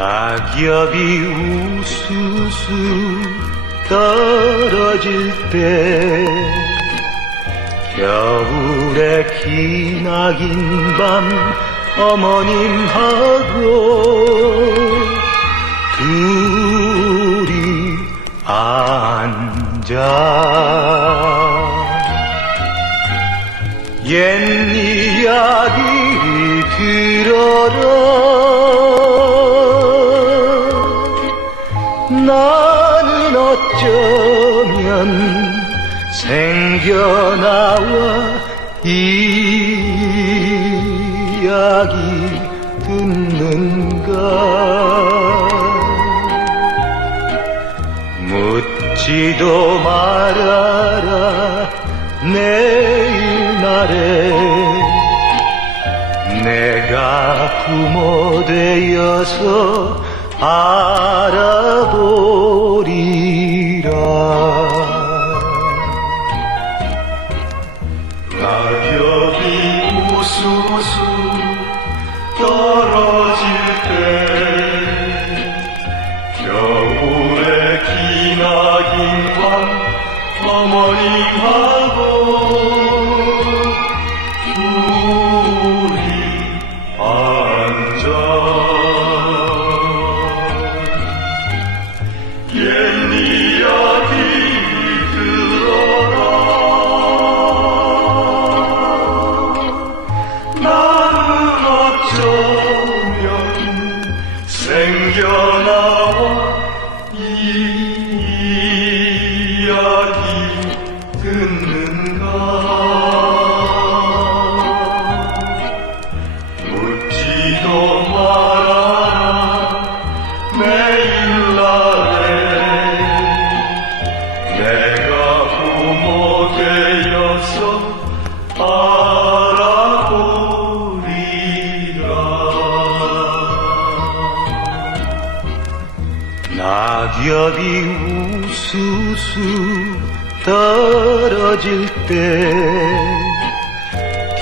낙엽이 우수수 떨어질 때 겨울의 기나긴 밤 어머님하고 둘이 앉아 옛 이야기 어쩌면 생겨나와 이야기 듣는가? 묻지도 말아라 내일 날에. 내가 부모 되어서 알아보 우수수 떨어질 때 겨울의 기나긴 밤 어머님하고 둘이 알아보리라. 낙엽이 우수수 떨어질 때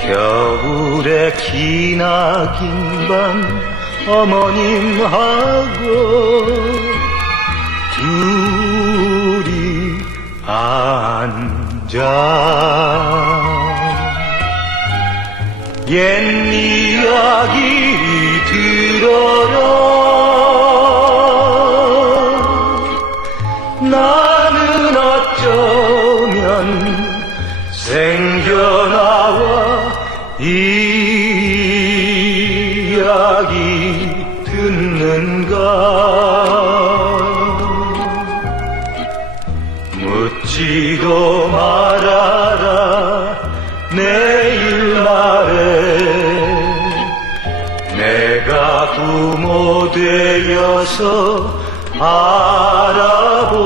겨울의 기나긴 밤 어머님하고 둘이 앉아 옛 이야기 들어라 나는 어쩌면 생겨나와 이야기 듣는가? 묻지도 말아라 내가 부모 되어서 알아보리라.